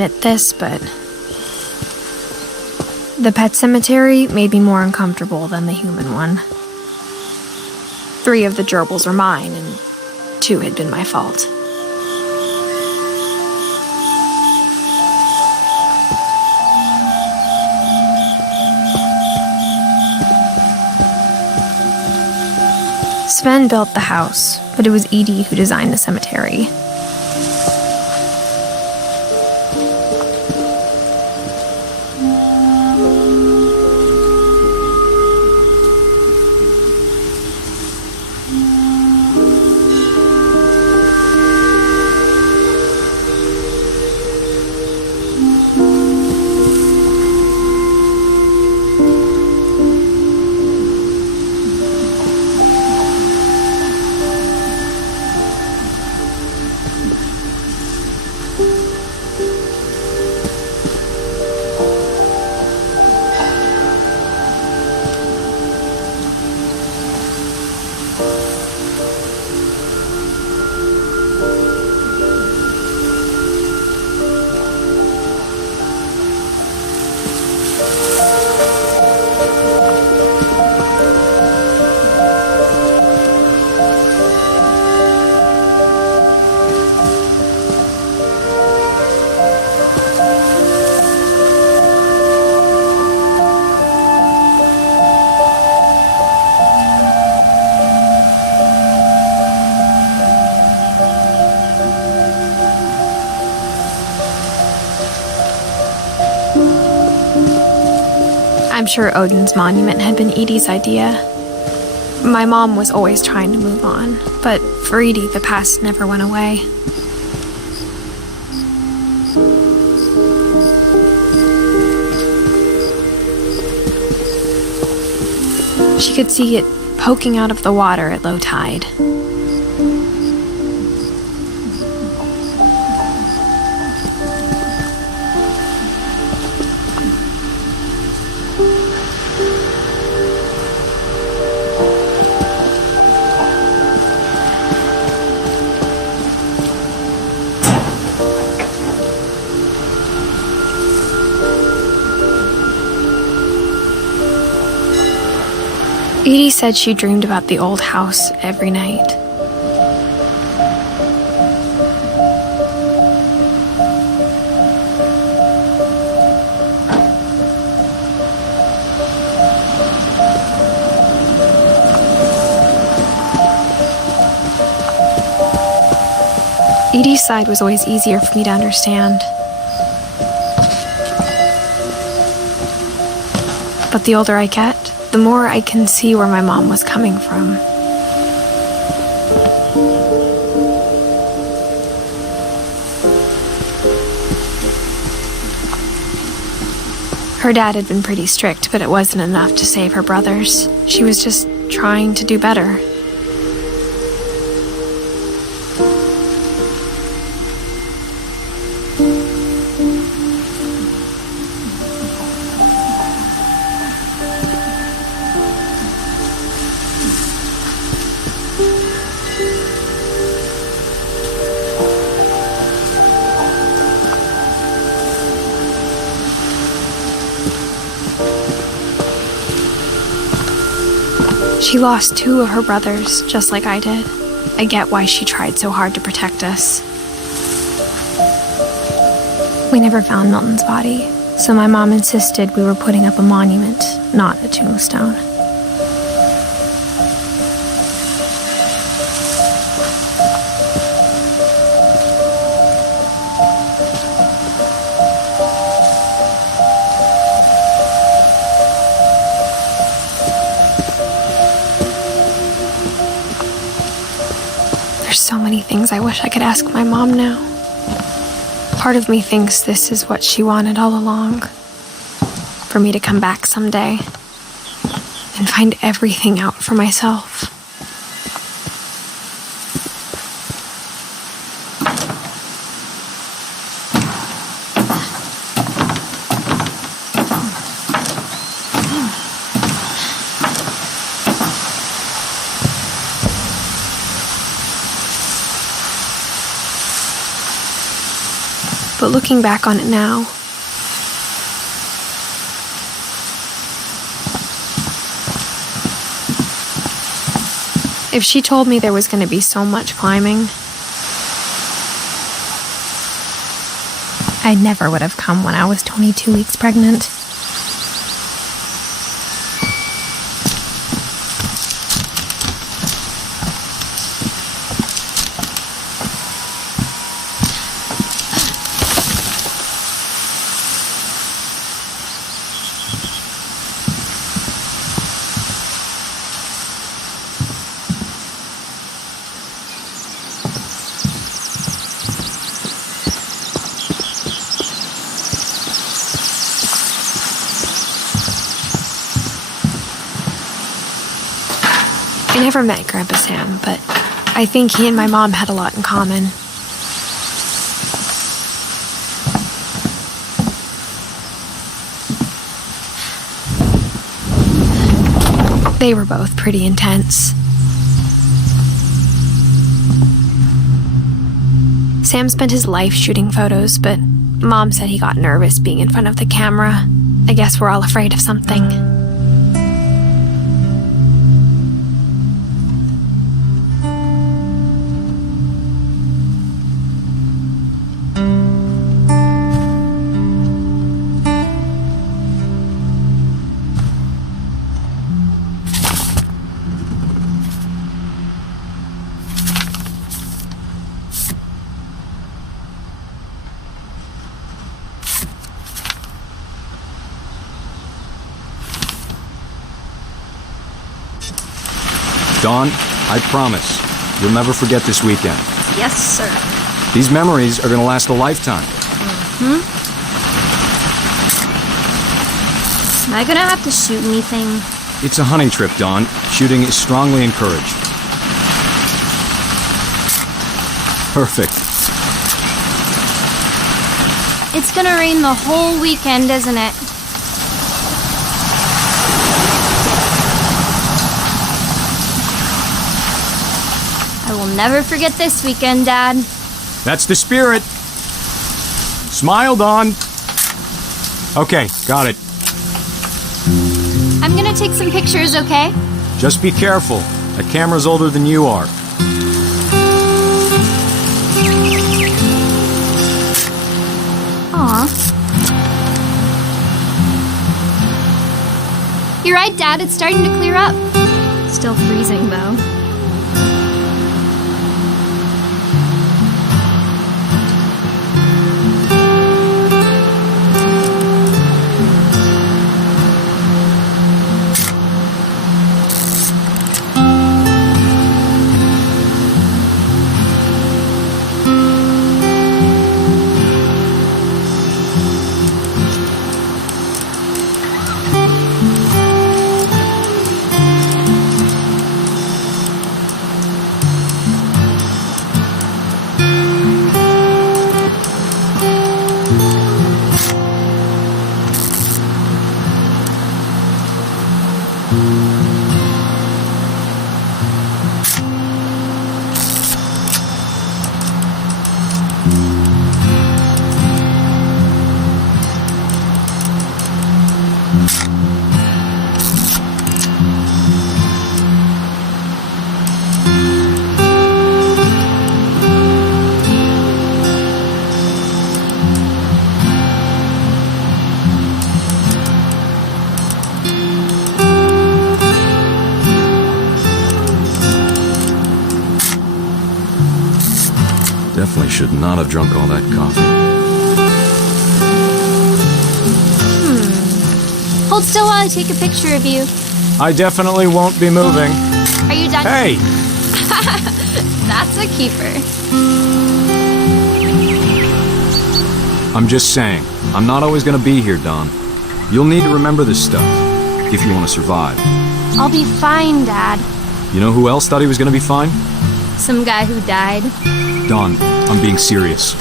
admit this, but the pet cemetery made me more uncomfortable than the human one. 3 of the gerbils are mine, and 2 had been my fault. Sven built the house, but it was Edie who designed the cemetery. I'm sure Odin's monument had been Edie's idea. My mom was always trying to move on, but for Edie, the past never went away. She could see it poking out of the water at low tide. Edie said she dreamed about the old house every night. Edie's side was always easier for me to understand. But the older I get, the more I can see where my mom was coming from. Her dad had been pretty strict, but it wasn't enough to save her brothers. She was just trying to do better. She lost 2 of her brothers, just like I did. I get why she tried so hard to protect us. We never found Milton's body, so my mom insisted we were putting up a monument, not a tombstone. There's so many things I wish I could ask my mom now. Part of me thinks this is what she wanted all along. For me to come back someday and find everything out for myself. But looking back on it now, if she told me there was going to be so much climbing, I never would have come when I was 22 weeks pregnant. I never met Grandpa Sam, but I think he and my mom had a lot in common. They were both pretty intense. Sam spent his life shooting photos, but Mom said he got nervous being in front of the camera. I guess we're all afraid of something. Dawn, I promise, you'll never forget this weekend. Yes, sir. These memories are gonna last a lifetime. Am I gonna have to shoot anything? It's a hunting trip, Dawn. Shooting is strongly encouraged. Perfect. It's gonna rain the whole weekend, isn't it? I will never forget this weekend, Dad. That's the spirit. Smile, Dawn. Okay, got it. I'm gonna take some pictures, okay? Just be careful. That camera's older than you are. Aw. You're right, Dad. It's starting to clear up. Still freezing, though. Definitely should not have drunk all that coffee. Hold still while I take a picture of you. I definitely won't be moving. Are you done? Hey! That's a keeper. I'm just saying, I'm not always gonna be here, Dawn. You'll need to remember this stuff, if you want to survive. I'll be fine, Dad. You know who else thought he was gonna be fine? Some guy who died. Dawn, I'm being serious.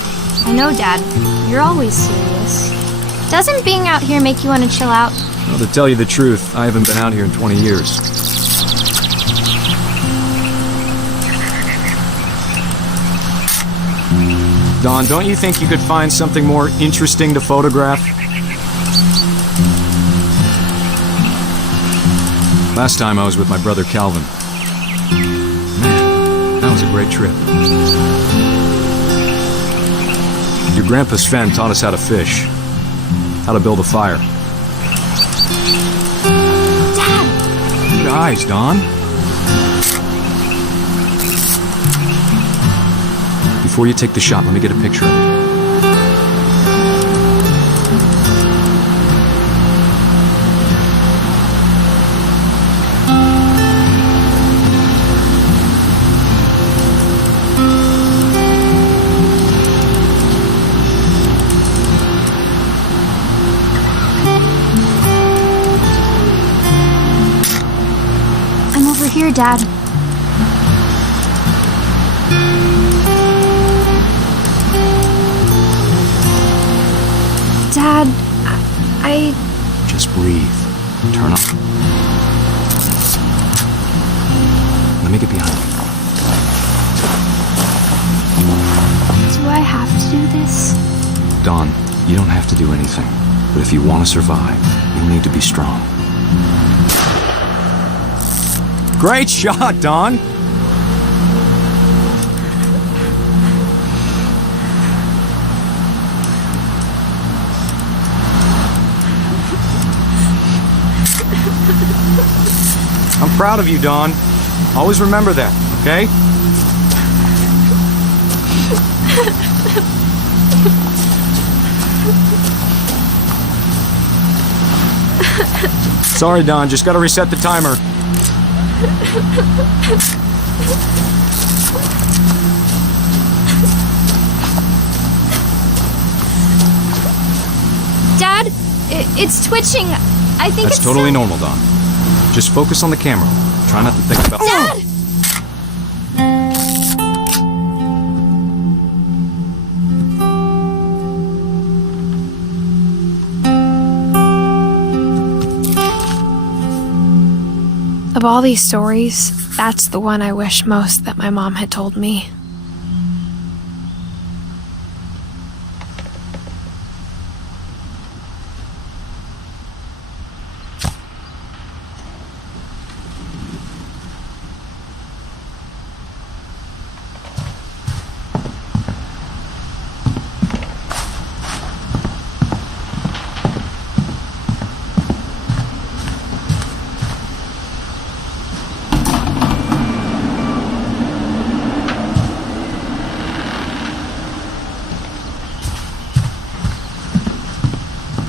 I know, Dad. You're always serious. Doesn't being out here make you want to chill out? Well, to tell you the truth, I haven't been out here in 20 years. Don, don't you think you could find something more interesting to photograph? Last time I was with my brother Calvin. Man, that was a great trip. Your grandpa Sven taught us how to fish, how to build a fire. Dad! Good eyes, Don. Before you take the shot, let me get a picture of it. I'm over here, Dad. Dad, I... Just breathe. Turn up. Let me get behind you. Do I have to do this? Don, you don't have to do anything. But if you want to survive, you'll need to be strong. Great shot, Don! I'm proud of you, Don. Always remember that, okay? Sorry, Don. Just gotta reset the timer. Dad, it's twitching. I think That's totally normal, Don. Just focus on the camera. Try not to think about... Dad! Of all these stories, that's the one I wish most that my mom had told me.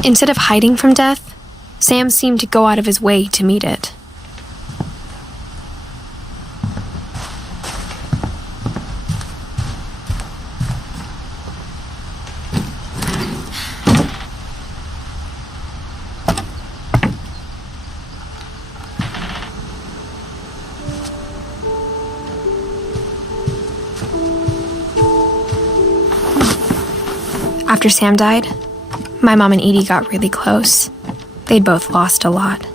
Instead of hiding from death, Sam seemed to go out of his way to meet it. After Sam died, my mom and Edie got really close. They'd both lost a lot.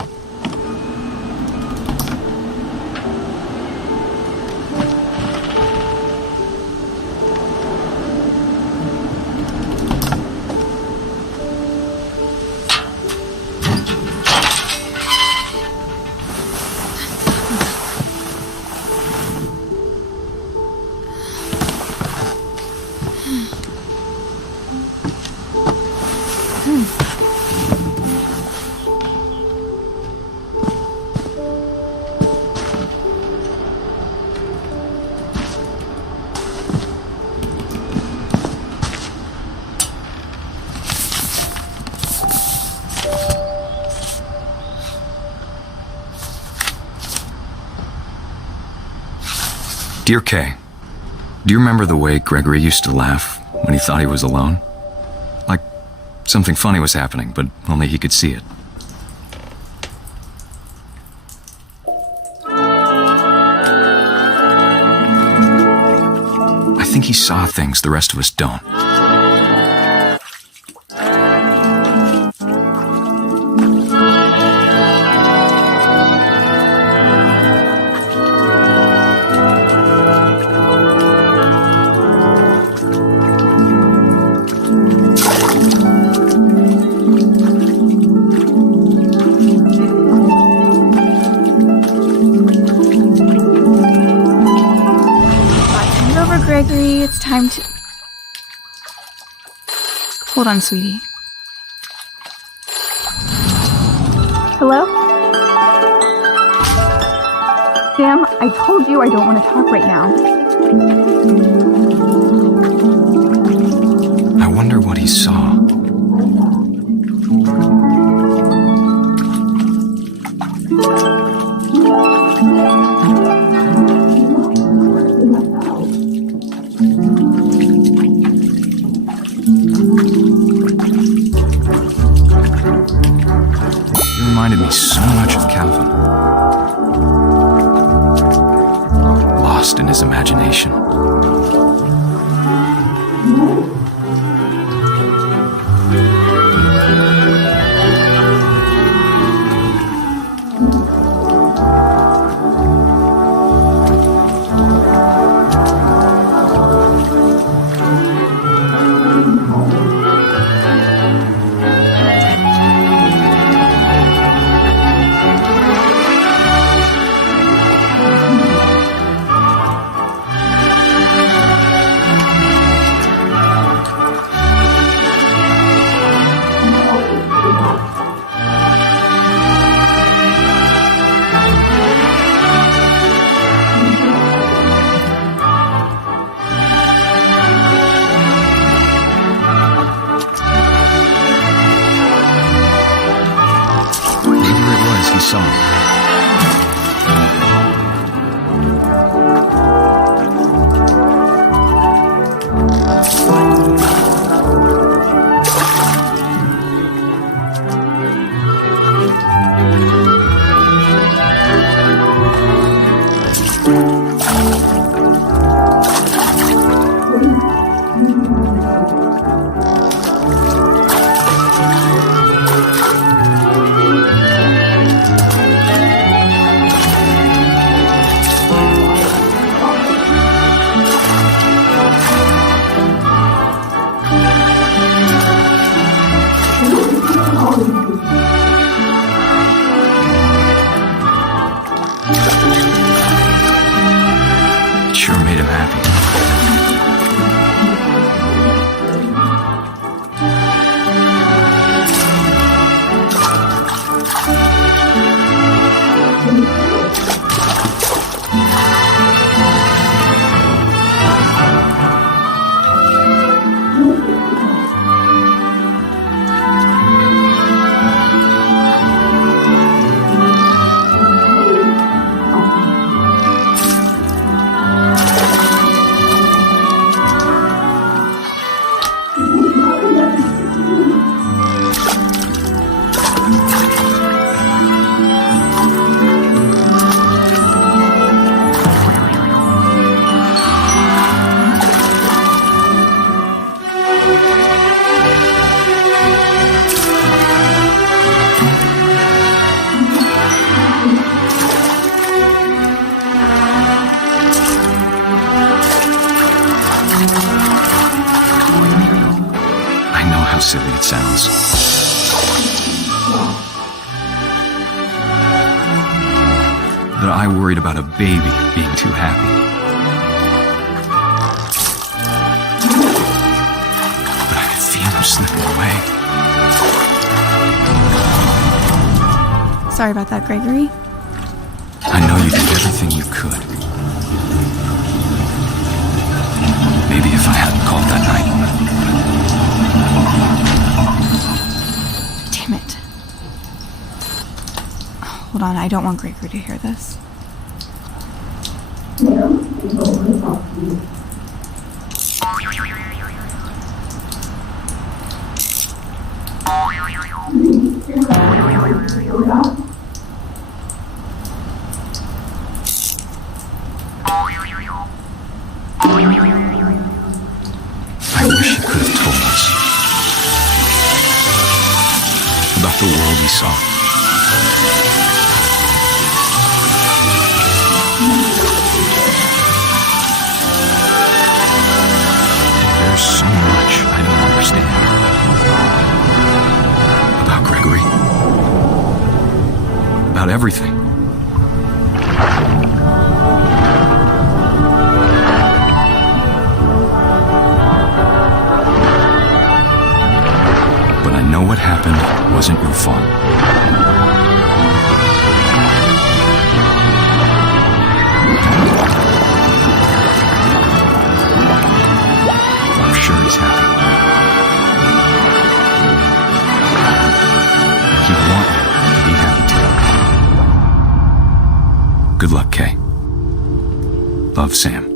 Dear Kay, do you remember the way Gregory used to laugh when he thought he was alone? Like something funny was happening, but only he could see it. I think he saw things the rest of us don't. it's time to... Hold on, sweetie. Hello? Sam, I told you I don't want to talk right now. I wonder what he saw. He reminded me so much of Calvin. Lost in his imagination. Sure made him happy. How silly it sounds. But I worried about a baby being too happy. But I could feel him slipping away. Sorry about that, Gregory. I know you did everything you could. Maybe if I hadn't called that night. Damn it. Hold on, I don't want Gregory to hear this. I wish he could have told us about the world he saw. There's so much I don't understand about Gregory, about everything. wasn't your fault. I'm sure he's happy. You want him to be happy too. Good luck, Kay. Love, Sam.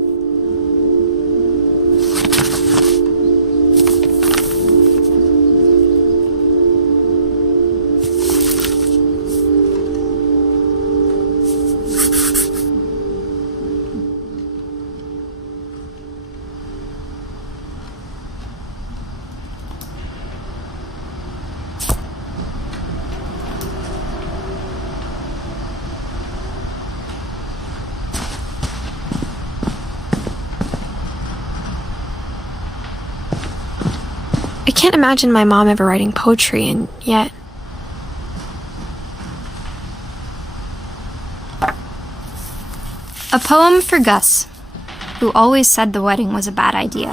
I can't imagine my mom ever writing poetry, and yet... A poem for Gus, who always said the wedding was a bad idea.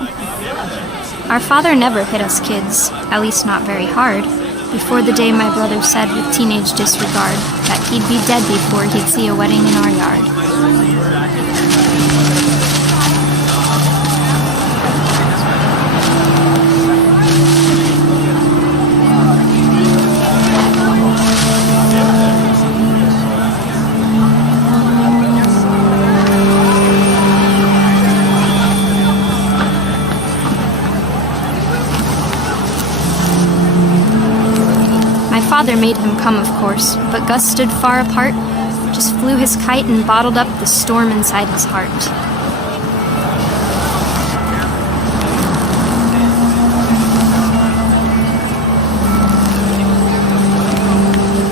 Our father never hit us kids, at least not very hard, before the day my brother said with teenage disregard that he'd be dead before he'd see a wedding in our yard. Father made him come, of course, but Gus stood far apart, just flew his kite and bottled up the storm inside his heart.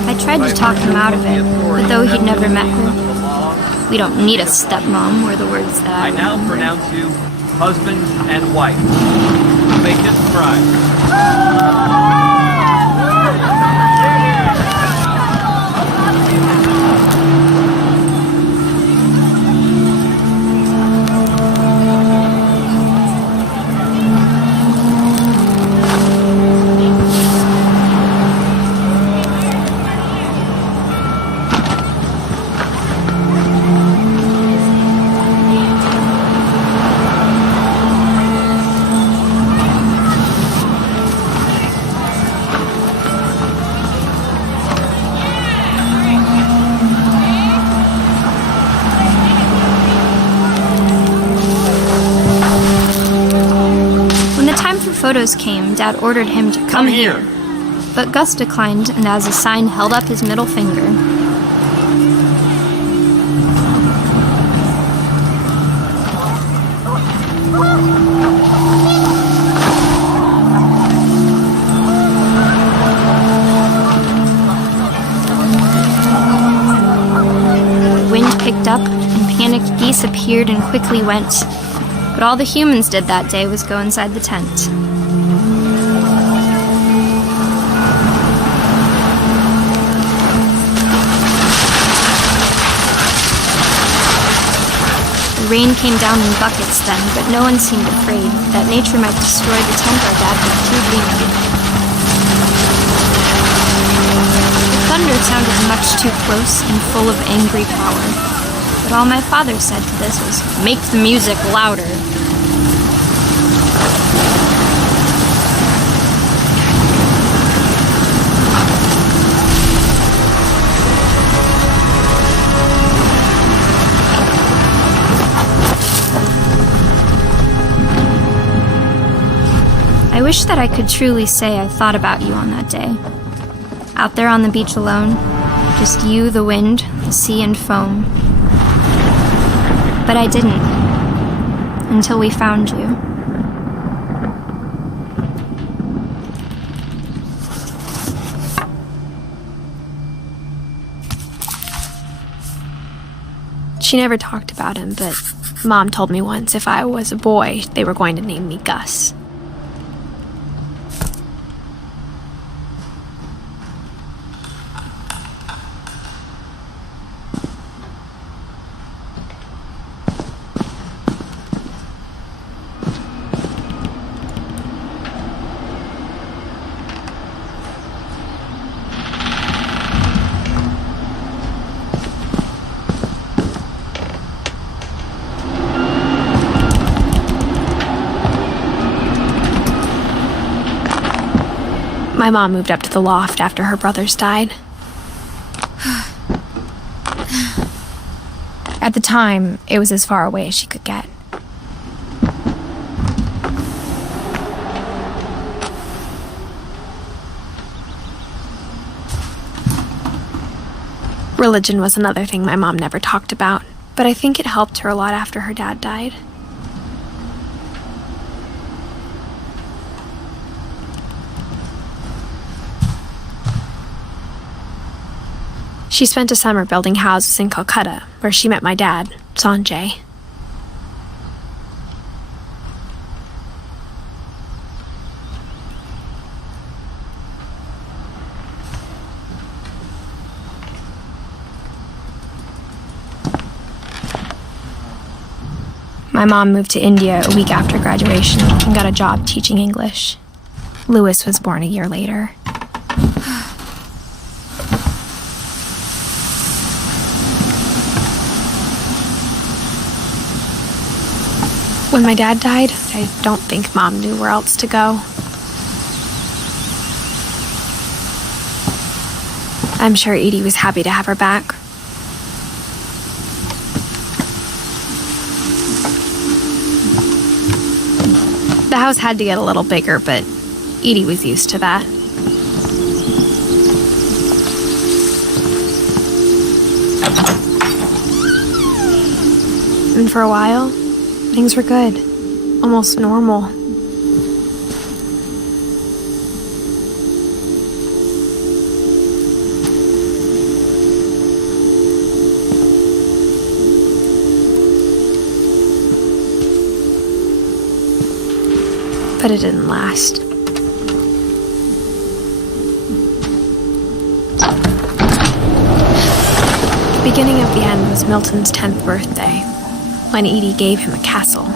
I tried to talk him out of it, but though he'd never met her, "We don't need a stepmom," were the words that I now remember. pronounce you husband and wife. You may kiss the bride. Photos came, Dad ordered him to come here. But Gus declined, and as a sign held up his middle finger. The wind picked up, and panicked geese appeared and quickly went. But all the humans did that day was go inside the tent. The rain came down in buckets then, but no one seemed afraid that nature might destroy the tent our dad had crudely made. The thunder sounded much too close and full of angry power, but all my father said to this was, "Make the music louder." I wish that I could truly say I thought about you on that day. Out there on the beach alone, just you, the wind, the sea, and foam. But I didn't, until we found you. She never talked about him, but Mom told me once if I was a boy, they were going to name me Gus. My mom moved up to the loft after her brothers died. At the time, it was as far away as she could get. Religion was another thing my mom never talked about, but I think it helped her a lot after her dad died. She spent a summer building houses in Calcutta, where she met my dad, Sanjay. My mom moved to India a week after graduation and got a job teaching English. Louis was born a year later. When my dad died, I don't think Mom knew where else to go. I'm sure Edie was happy to have her back. The house had to get a little bigger, but Edie was used to that. And for a while, things were good, almost normal. But it didn't last. The beginning of the end was Milton's 10th birthday, when Edie gave him a castle.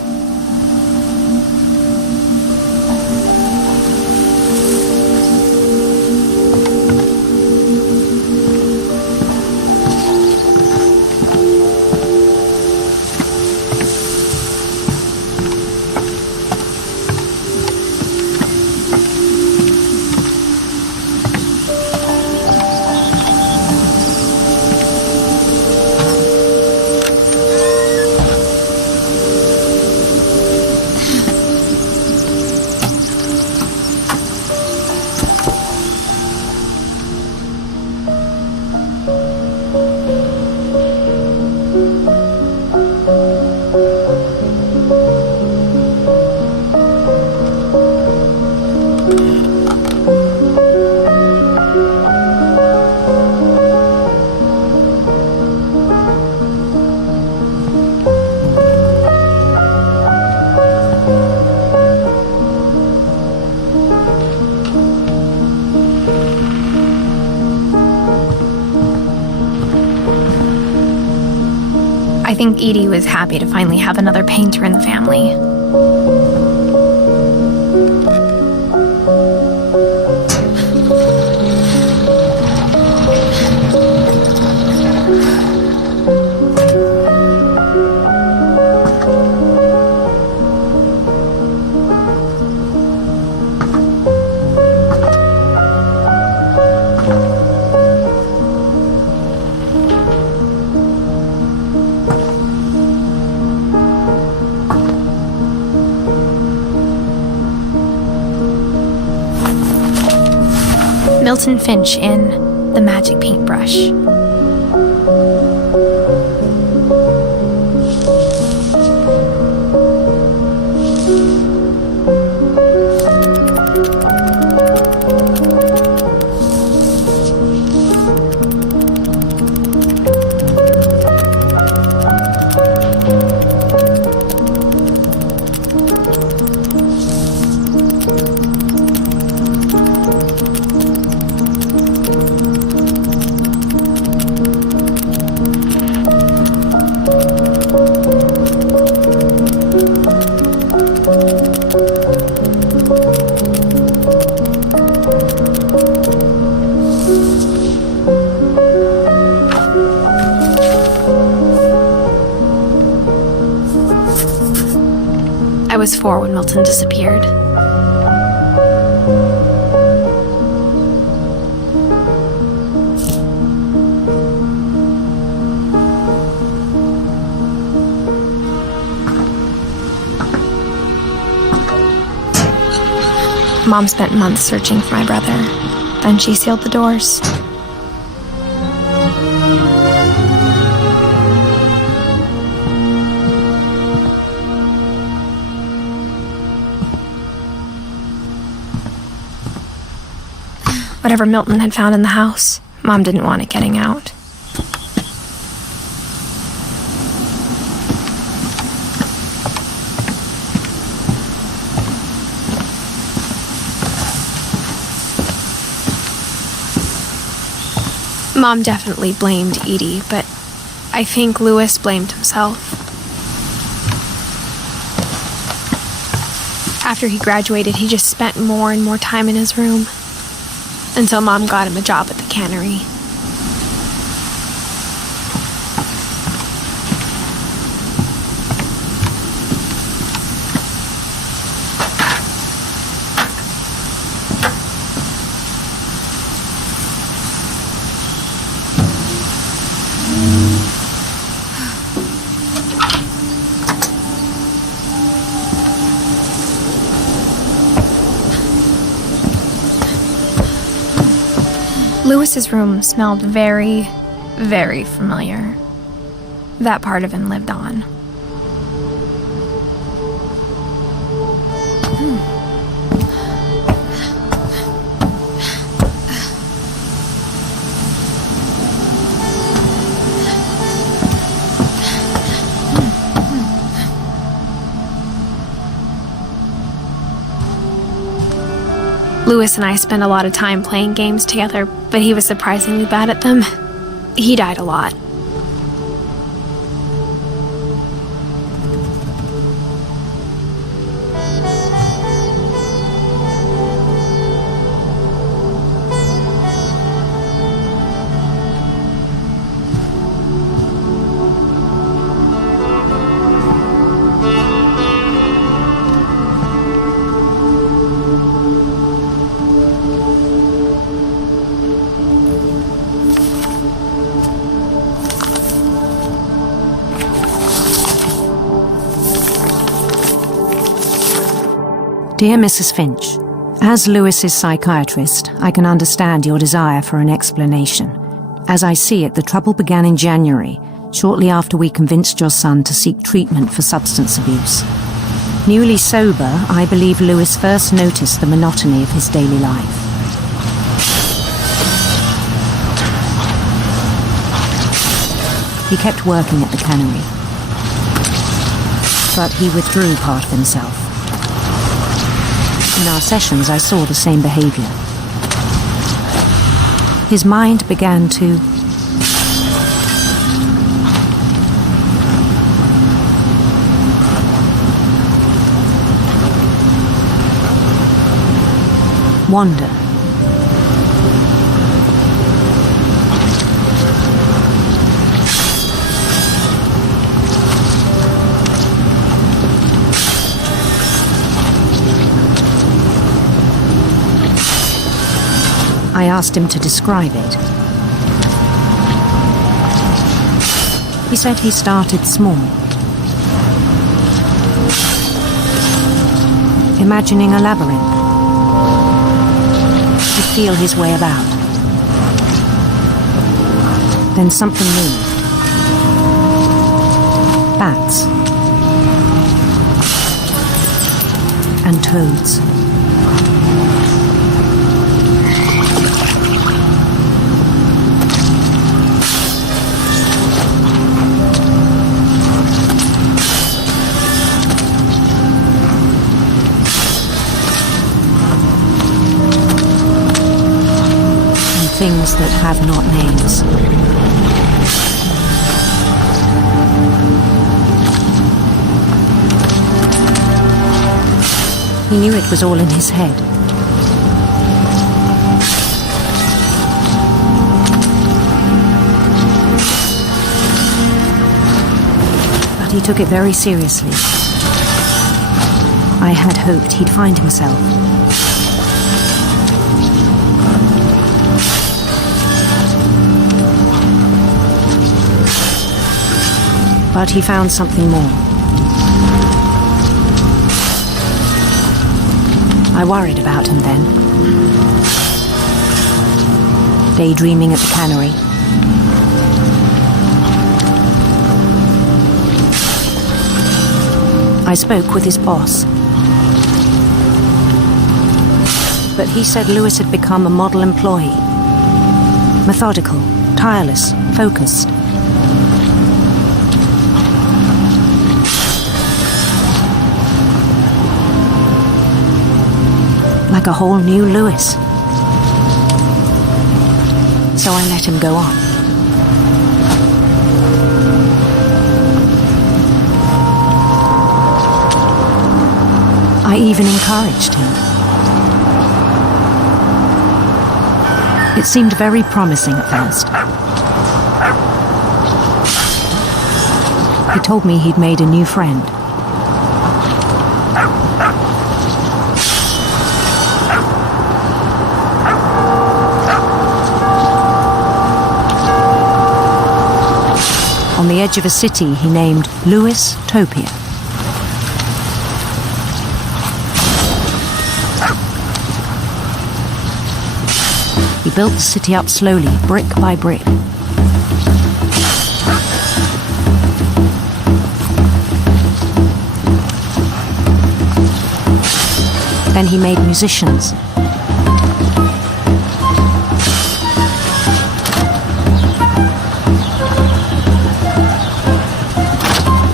I think Edie was happy to finally have another painter in the family. Milton Finch in The Magic Paintbrush. I was 4 when Milton disappeared. Mom spent months searching for my brother. Then she sealed the doors. Whatever Milton had found in the house, Mom didn't want it getting out. Mom definitely blamed Edie, but I think Louis blamed himself. After he graduated, he just spent more and more time in his room, until Mom got him a job at the cannery. Louis's room smelled very, very familiar. That part of him lived on. Louis and I spent a lot of time playing games together, but he was surprisingly bad at them. He died a lot. Dear Mrs. Finch, as Louis's psychiatrist, I can understand your desire for an explanation. As I see it, the trouble began in January, shortly after we convinced your son to seek treatment for substance abuse. Newly sober, I believe Louis first noticed the monotony of his daily life. He kept working at the cannery, but he withdrew part of himself. In our sessions, I saw the same behavior. His mind began to wander. I asked him to describe it. He said he started small, imagining a labyrinth. He'd feel his way about. Then something moved. Bats and toads. Things that have not names. He knew it was all in his head. But he took it very seriously. I had hoped he'd find himself. But he found something more. I worried about him then. Daydreaming at the cannery. I spoke with his boss. But he said Lewis had become a model employee. Methodical, tireless, focused. Like a whole new Lewis. So I let him go on. I even encouraged him. It seemed very promising at first. He told me he'd made a new friend. On the edge of a city he named Lewis Topia. He built the city up slowly, brick by brick. Then he made musicians.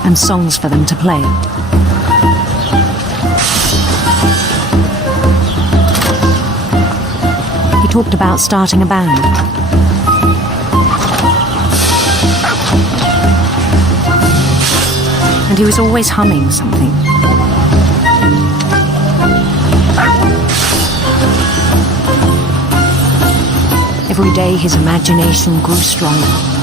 And songs for them to play. He talked about starting a band. And he was always humming something. Every day his imagination grew stronger.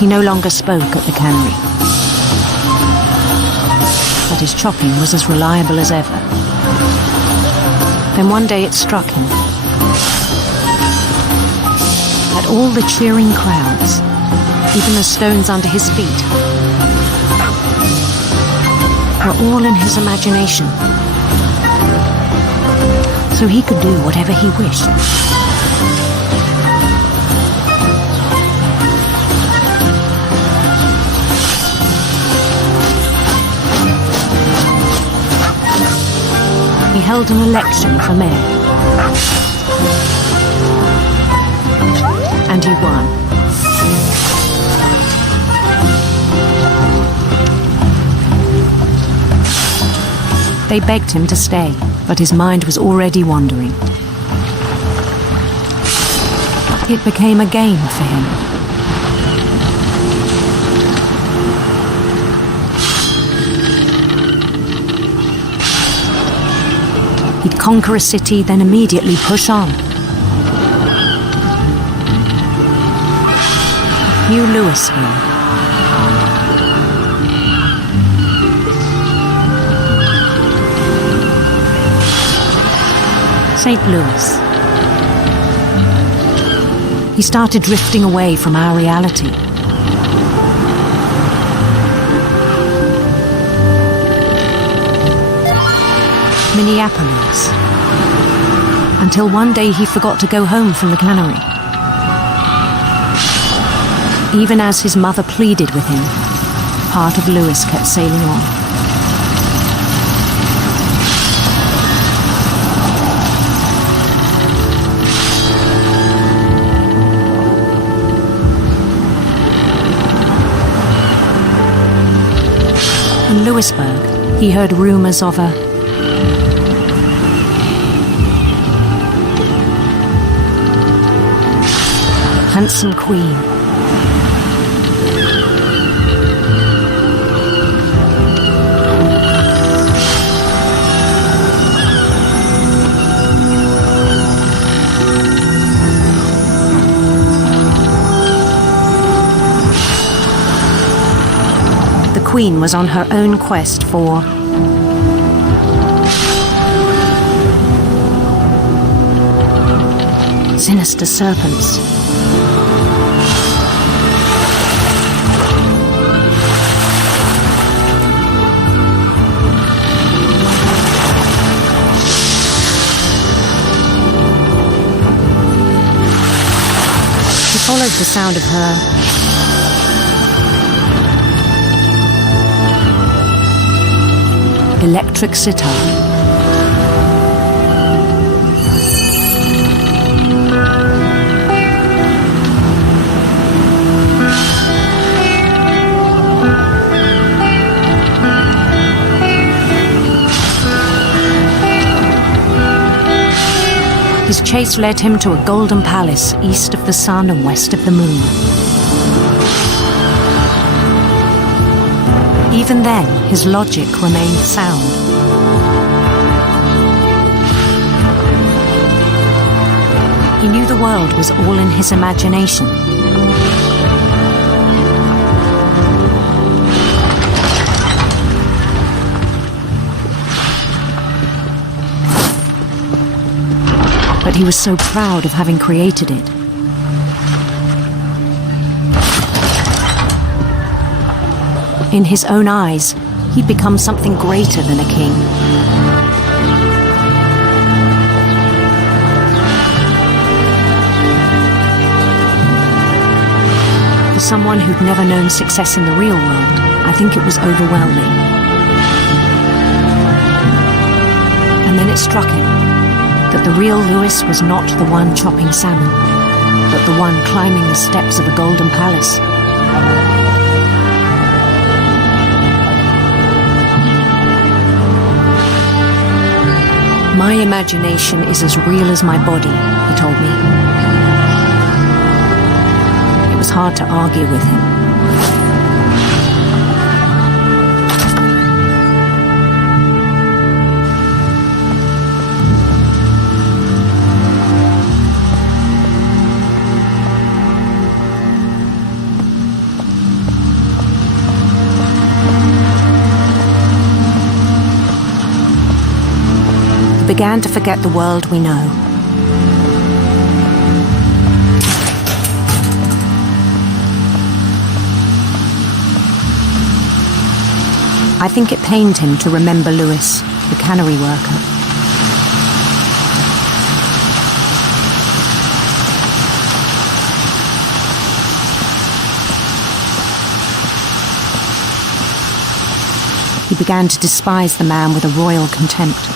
He no longer spoke at the cannery, but his chopping was as reliable as ever. Then one day it struck him that all the cheering crowds, even the stones under his feet, were all in his imagination, so he could do whatever he wished. He held an election for mayor. And he won. They begged him to stay, but his mind was already wandering. It became a game for him. He'd conquer a city, then immediately push on. New Louisville. St. Louis. He started drifting away from our reality. Minneapolis. Until one day he forgot to go home from the cannery. Even as his mother pleaded with him, part of Lewis kept sailing on. In Lewisburg, he heard rumors of a handsome queen. The queen was on her own quest for sinister serpents. followed the sound of her electric sitar. His chase led him to a golden palace east of the sun and west of the moon. Even then, his logic remained sound. He knew the world was all in his imagination. But he was so proud of having created it. In his own eyes, he'd become something greater than a king. For someone who'd never known success in the real world, I think it was overwhelming. And then it struck him that the real Lewis was not the one chopping salmon, but the one climbing the steps of a golden palace. My imagination is as real as my body, he told me. It was hard to argue with him. Began to forget the world we know. I think it pained him to remember Lewis, the cannery worker. He began to despise the man with a royal contempt.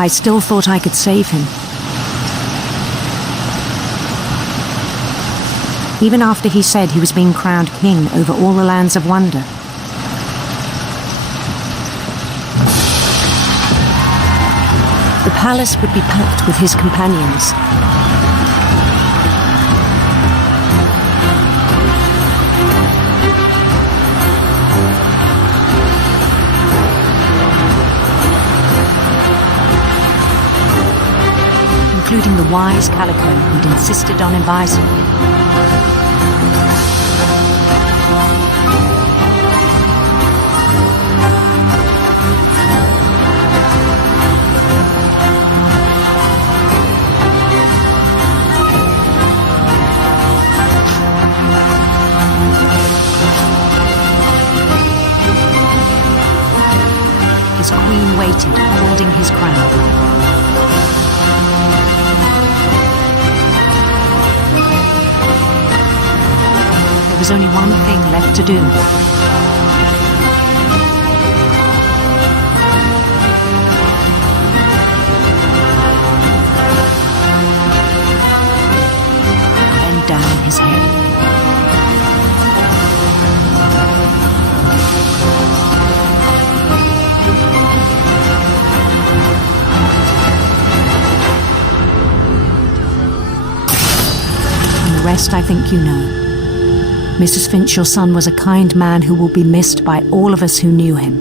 I still thought I could save him. Even after he said he was being crowned king over all the lands of wonder. The palace would be packed with his companions. Including the wise Calico who'd insisted on advising me. His queen waited, holding his crown. There was only one thing left to do. Bend down his head. And the rest I think you know. Mrs. Finch, your son was a kind man who will be missed by all of us who knew him.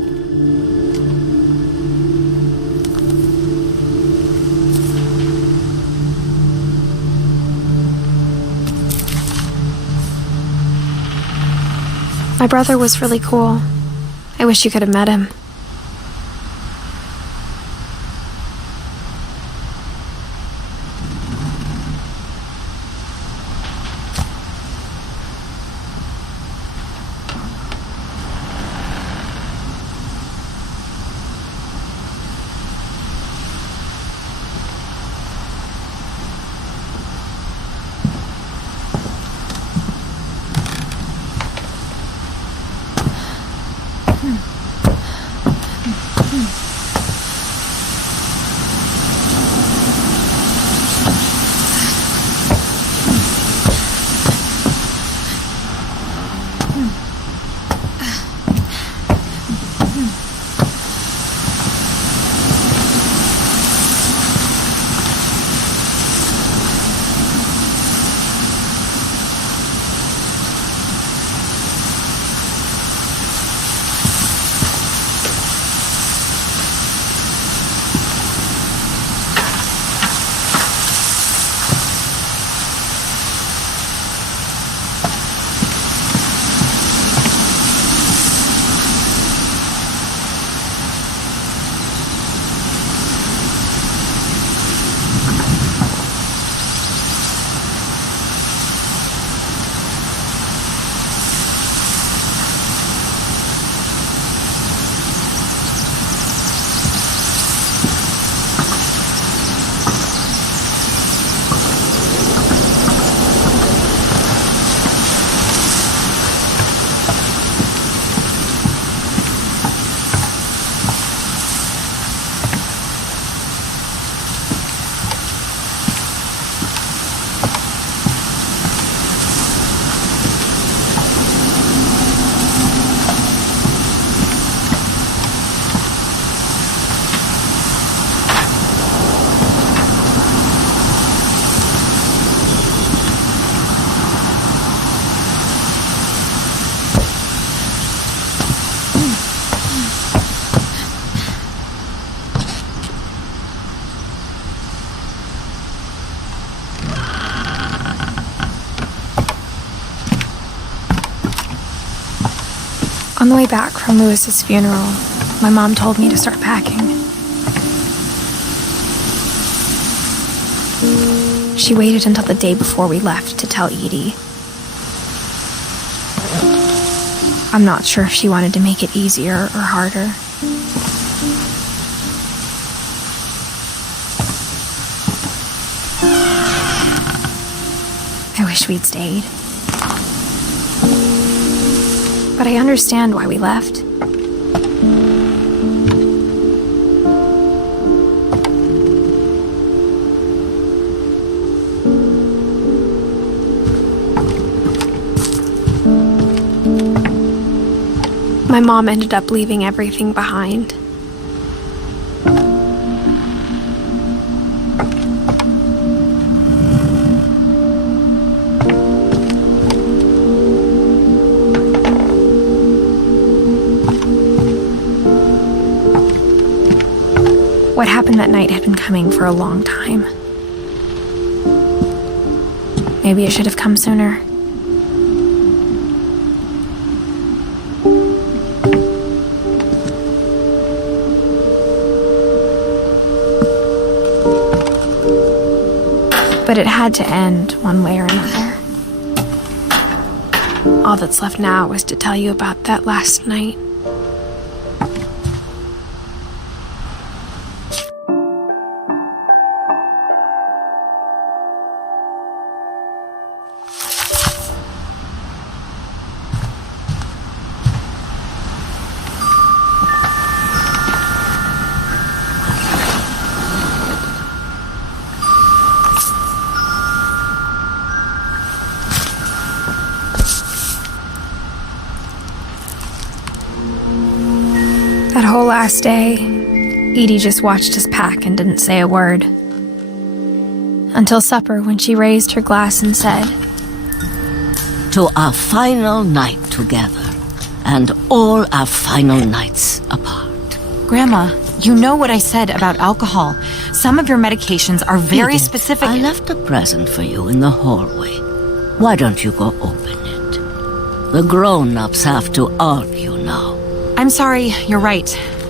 My brother was really cool. I wish you could have met him. On the way back from Lewis's funeral, my mom told me to start packing. She waited until the day before we left to tell Edie. I'm not sure if she wanted to make it easier or harder. I wish we'd stayed. But I understand why we left. My mom ended up leaving everything behind. What happened that night had been coming for a long time. Maybe it should have come sooner. But it had to end one way or another. All that's left now was to tell you about that last night. That whole last day, Edie just watched us pack and didn't say a word. Until supper, when she raised her glass and said, "To our final night together, and all our final nights apart." Grandma, you know what I said about alcohol. Some of your medications are very Edith, specific. I left a present for you in the hallway. Why don't you go open it? The grown-ups have to argue now. I'm sorry, you're right.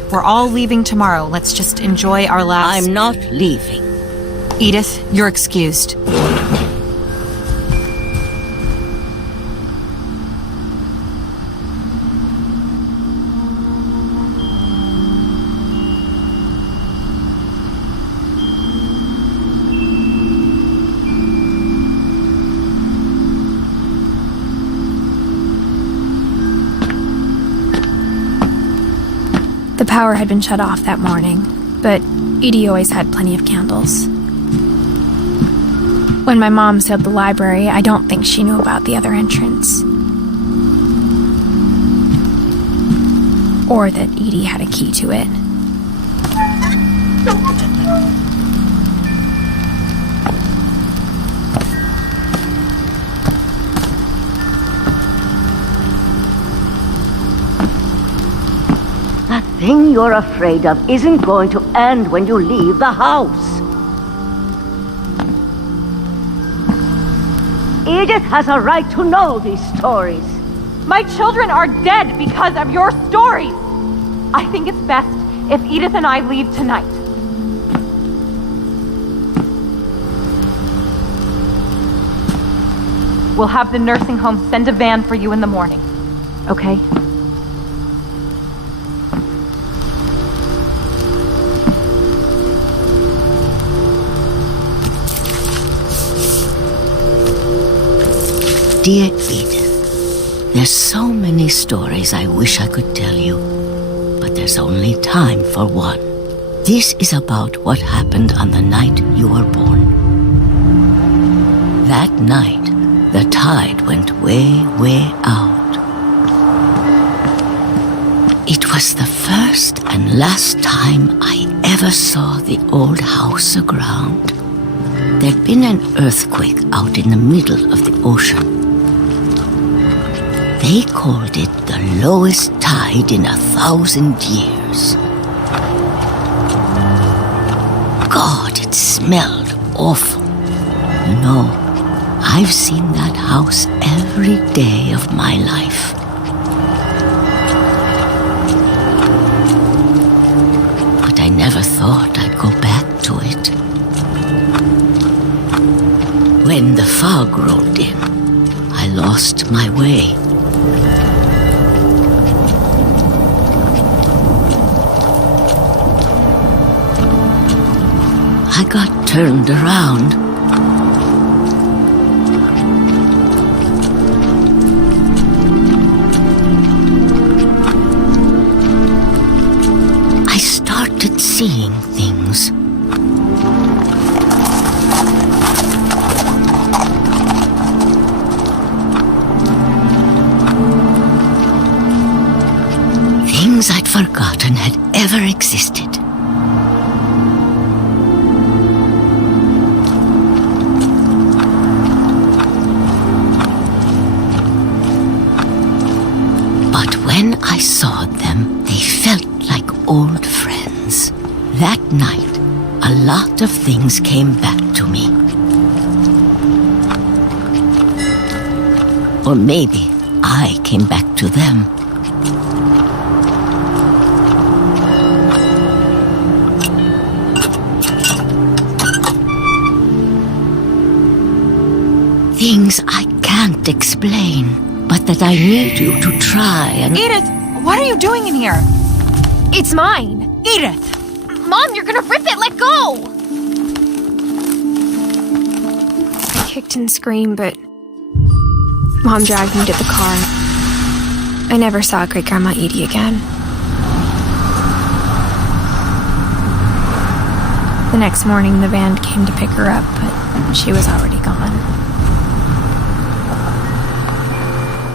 We're all leaving tomorrow. Let's just enjoy our last... I'm not leaving. Edith, you're excused. The power had been shut off that morning, but Edie always had plenty of candles. When my mom sealed the library, I don't think she knew about the other entrance. Or that Edie had a key to it. That thing you're afraid of isn't going to end when you leave the house. Edith has a right to know these stories. My children are dead because of your stories. I think it's best if Edith and I leave tonight. We'll have the nursing home send a van for you in the morning, okay? Dear Edith, there's so many stories I wish I could tell you, but there's only time for one. This is about what happened on the night you were born. That night, the tide went way, way out. It was the first and last time I ever saw the old house aground. There'd been an earthquake out in the middle of the ocean. They called it the lowest tide in 1,000 years. God, it smelled awful. You know, I've seen that house every day of my life. fog rolled in, I lost my way. I got turned around. I started seeing things. Things I'd forgotten had ever existed. But when I saw them, they felt like old friends. That night, a lot of things came back to me. Or maybe I came back to them. Things I can't explain, but that I need you to try and... Edith, what are you doing in here? It's mine! Edith! Mom, you're gonna rip it! Let go! I kicked and screamed, but Mom dragged me to the car. I never saw Great-Grandma Edie again. The next morning, the van came to pick her up, but she was already gone.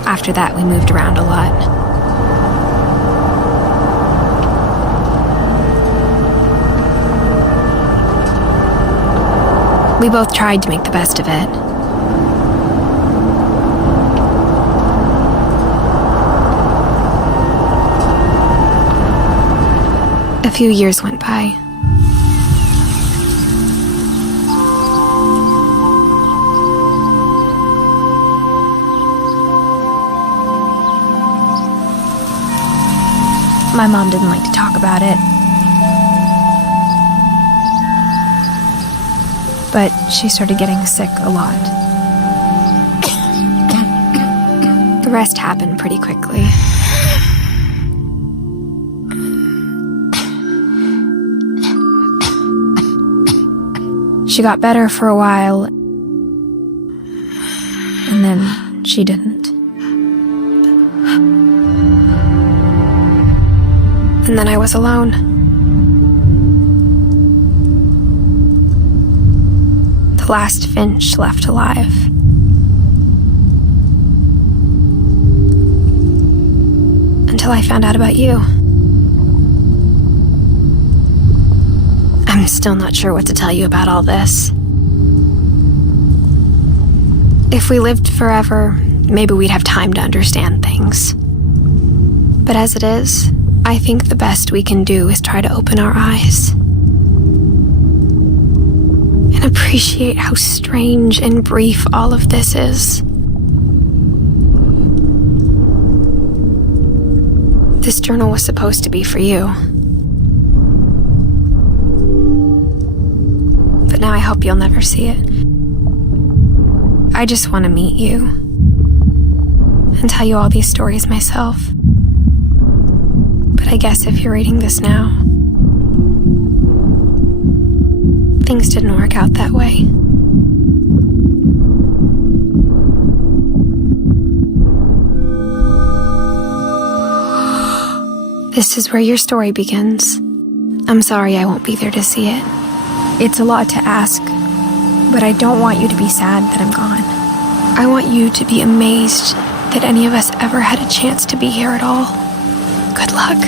After that, we moved around a lot. We both tried to make the best of it. A few years went by. My mom didn't like to talk about it. But she started getting sick a lot. The rest happened pretty quickly. She got better for a while, and then she didn't. And then I was alone. The last Finch left alive. Until I found out about you. I'm still not sure what to tell you about all this. If we lived forever, maybe we'd have time to understand things. But as it is, I think the best we can do is try to open our eyes and appreciate how strange and brief all of this is. This journal was supposed to be for you. But now I hope you'll never see it. I just want to meet you and tell you all these stories myself. But I guess if you're reading this now, things didn't work out that way. This is where your story begins. I'm sorry I won't be there to see it. It's a lot to ask, but I don't want you to be sad that I'm gone. I want you to be amazed that any of us ever had a chance to be here at all. Good luck.